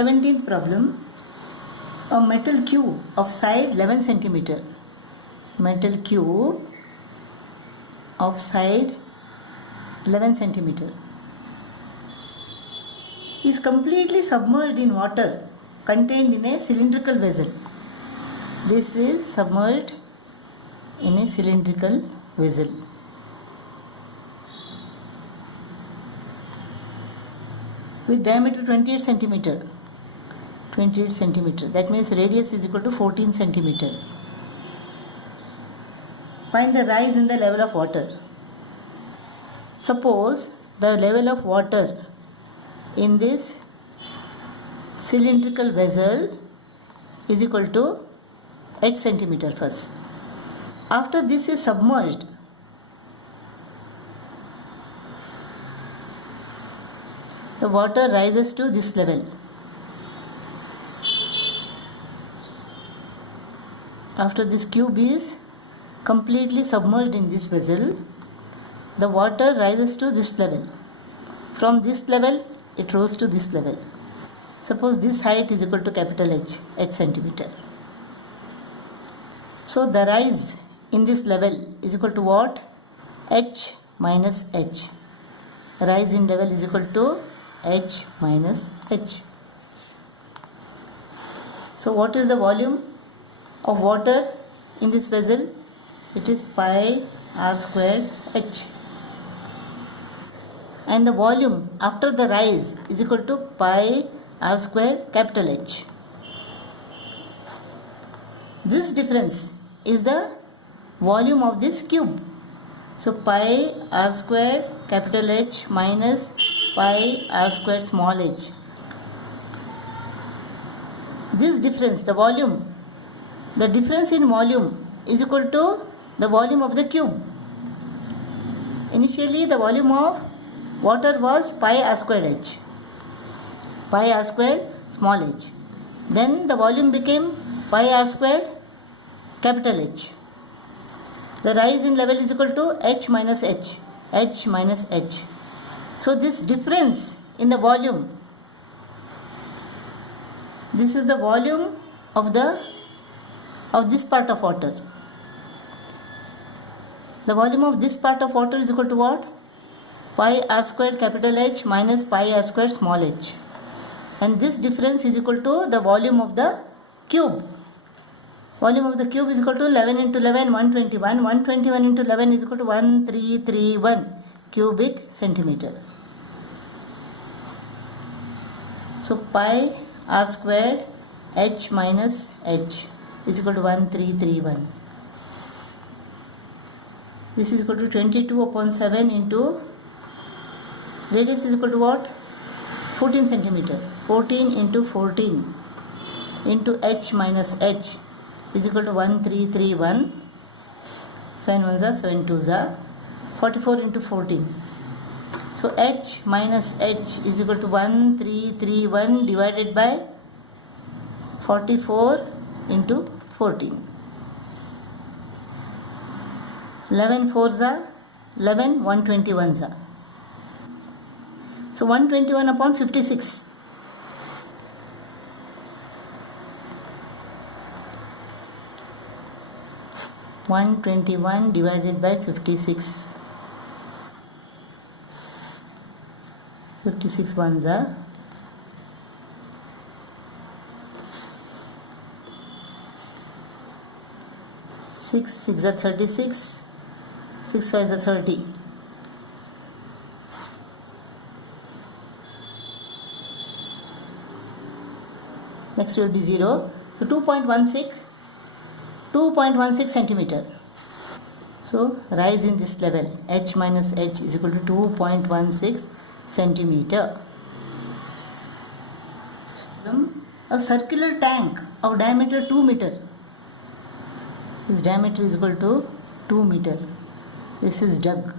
17th problem. A metal cube of side 11 centimeter. Metal cube of side 11 centimeter is completely submerged in water contained in a cylindrical vessel. This is submerged in a cylindrical vessel. With diameter 28 centimeter. 28 centimeter. That means radius is equal to 14 centimeter. Find the rise in the level of water. Suppose the level of water in this cylindrical vessel is equal to h centimeter first. After this is submerged, the water rises to this level. After this cube is completely submerged in this vessel, the water rises to this level. From this level, it rose to this level. Suppose this height is equal to capital H, h centimeter. So the rise in this level is equal to what? H minus h. Rise in level is equal to h minus h. So what is the volume of water in this vessel? It is pi r squared h. And the volume after the rise is equal to pi r squared capital H. This difference is the volume of this cube. So pi r squared capital H minus pi r squared small h. This difference, the volume, the difference in volume is equal to the volume of the cube. Initially the volume of water was pi r squared h. Pi r squared small h. Then the volume became pi r squared capital H. The rise in level is equal to h minus h. H minus h. So this difference in the volume, this is the volume of this part of water. The volume of this part of water is equal to what? Pi r squared capital H minus pi r squared small h. And this difference is equal to the volume of the cube. Volume of the cube is equal to 11 into 11, 121. 121 into 11 is equal to 1331 cubic centimeter. So pi r squared h minus h is equal to 1331. This is equal to 22 upon 7 into radius is equal to what? 14 centimeter. 14 into 14 into h minus h is equal to 1331. Sin 1 za, sin 2 za. 44 into 14. So h minus h is equal to 1331 divided by 44 into 14. 11 4 za, 11 121 za. So 121 upon 56. (121) divided by 56. 56 ones are 6 6 are 36. 6 5 are 30. Next will be 0. So 2.16 centimeter. So rise in this level h minus h is equal to 2.16 centimeter. A circular tank of diameter 2 meter. Its diameter is equal to 2 meter. This is dug.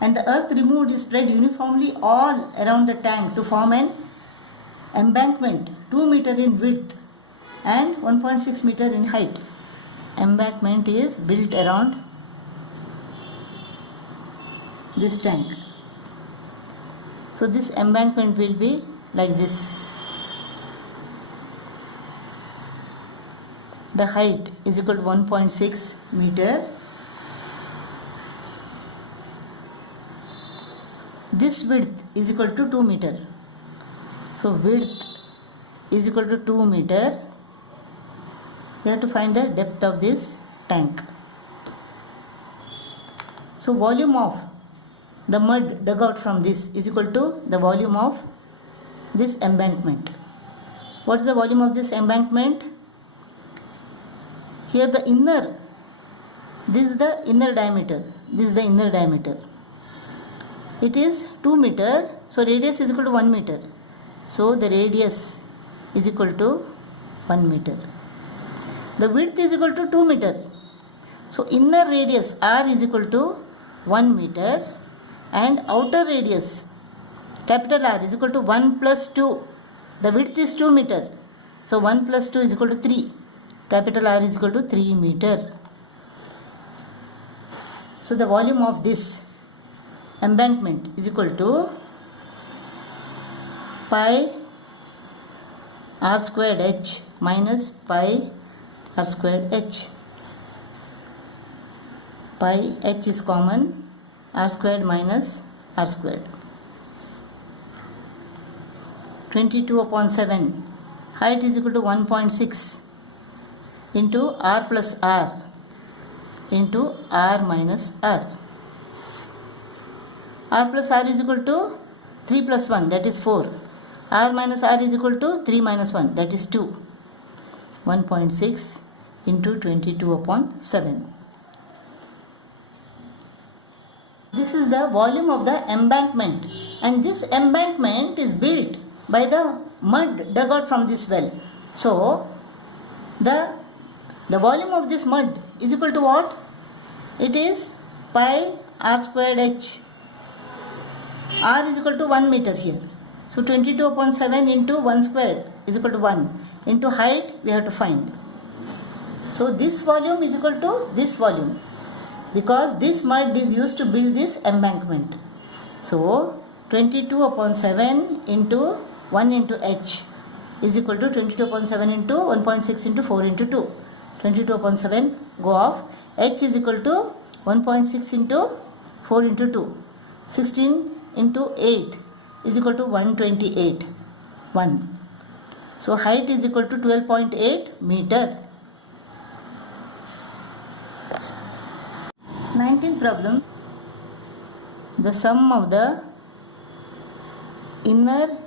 And the earth removed is spread uniformly all around the tank to form an embankment 2 meter in width and 1.6 meter in height. Embankment is built around this tank. So this embankment will be like this. The height is equal to 1.6 meter. This width is equal to 2 meter. So width is equal to 2 meter. We have to find the depth of this tank. So volume of the mud dug out from this is equal to the volume of this embankment. What is the volume of this embankment? Here the inner, this is the inner diameter, this is the inner diameter. It is 2 meter, so radius is equal to 1 meter. So the radius is equal to 1 meter. The width is equal to 2 meter. So inner radius R is equal to 1 meter and outer radius capital R is equal to 1 plus 2. The width is 2 meter. So 1 plus 2 is equal to 3. Capital R is equal to 3 meter. So the volume of this embankment is equal to pi r squared h minus pi r squared h. Pi h is common, r squared minus r squared. 22 upon 7. Height is equal to 1.6 into r plus r into r minus r. R plus r is equal to 3 plus 1, that is 4. R minus r is equal to 3 minus 1, that is 2. 1.6 into 22 upon 7. This is the volume of the embankment, and this embankment is built by the mud dug out from this well. So the volume of this mud is equal to what? It is pi r squared h. R is equal to 1 meter here. So 22 upon 7 into 1 squared is equal to 1. Into height we have to find. So this volume is equal to this volume, because this mud is used to build this embankment. So 22 upon 7 into 1 into h is equal to 22 upon 7 into 1.6 into 4 into 2. 22 upon 7 go off. H is equal to 1.6 into 4 into 2. 16 into 8 is equal to 128. 1. So height is equal to 12.8 meter. 19th problem. The sum of the inner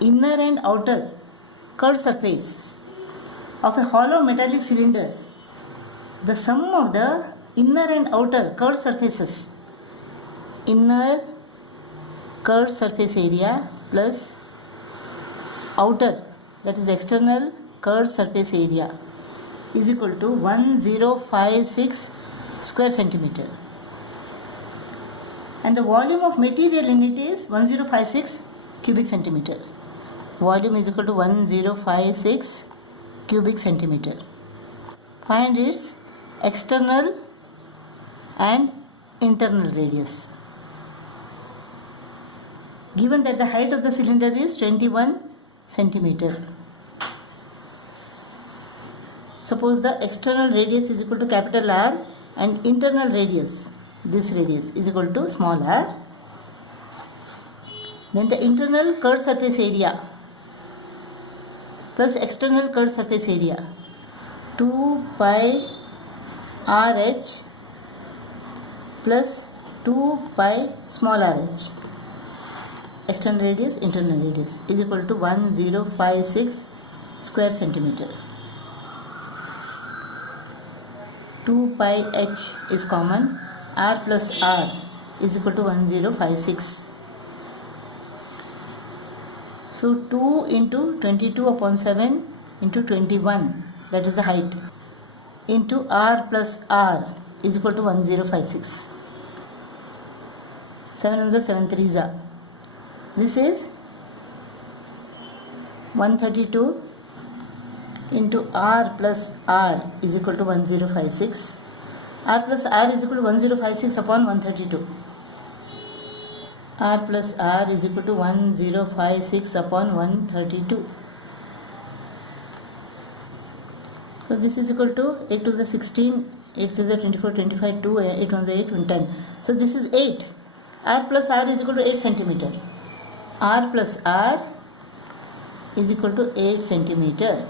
and outer curved surface of a hollow metallic cylinder. The sum of the inner and outer curved surfaces. Inner curved surface area plus outer, that is external curved surface area, is equal to 1056 square centimeter. And the volume of material in it is 1056 cubic centimeter. Volume is equal to 1056 cubic centimeter. Find its external and internal radius. Given that the height of the cylinder is 21 centimeter. Suppose the external radius is equal to capital R and internal radius, this radius, is equal to small r. Then the internal curved surface area plus external curved surface area, 2 pi RH plus 2 pi small rh. External radius, internal radius, is equal to 1056 square centimeter. 2 pi h is common, r plus r is equal to 1056. So 2 into 22 upon 7 into 21, that is the height, into r plus r is equal to 1056. 7 ones are 7 threes are. This is 132 into r plus r is equal to 1056. R plus r is equal to 1056 upon 132. r plus r is equal to 1056 upon 132. So this is equal to 8 to the 16, 8 to the 24, 25, 2, 8 on the 8, 1, 10. So this is 8. R plus r is equal to 8 centimeter. R plus r is equal to 8 centimeter.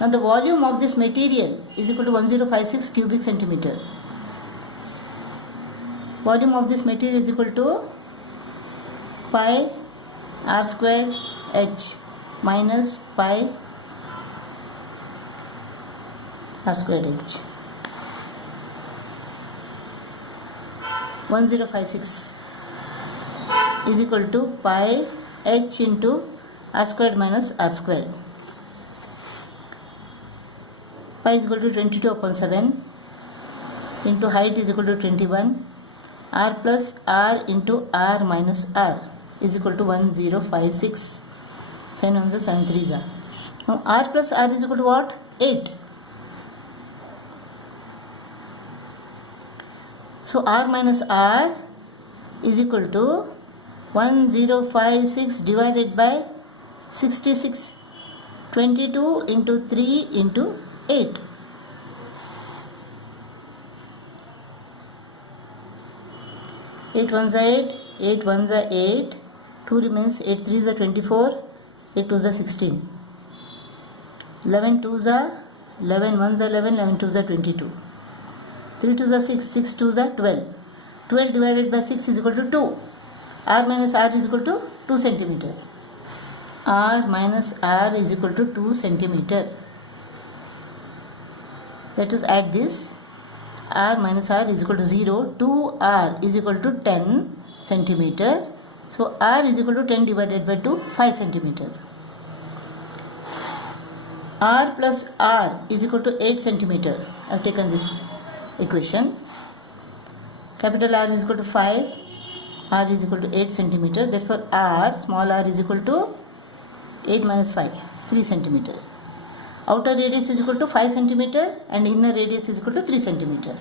Now the volume of this material is equal to 1056 cubic centimeter. Volume of this material is equal to pi r squared h minus pi r squared h. 1056 is equal to pi h into r squared minus r squared. Pi is equal to 22 upon 7 into height is equal to 21. R plus r into r minus r is equal to 1056. Sin 1 is 7 3 is. Now r plus r is equal to what? 8. So r minus r is equal to 1056 divided by 66. 22 into 3 into 8. 8 ones are 8, 8 ones are 8, 2 remains, 8 3s are 24, 8 2s are 16. 11 2s are 11, 1s are 11, 11 2s are 22. 3 2s are 6, 6 2s are 12. 12 divided by 6 is equal to 2. R minus R is equal to 2 centimeter. R minus R is equal to 2 centimeter. Let us add this. R minus R is equal to 0. 2R is equal to 10 centimeter. So R is equal to 10 divided by 2, 5 centimeter. R plus R is equal to 8 centimeter. I have taken this equation. Capital R is equal to 5. R is equal to 8 centimeter. Therefore R, small r is equal to 8 minus 5, 3 centimeter. Outer radius is equal to 5 centimeter and inner radius is equal to 3 centimeter.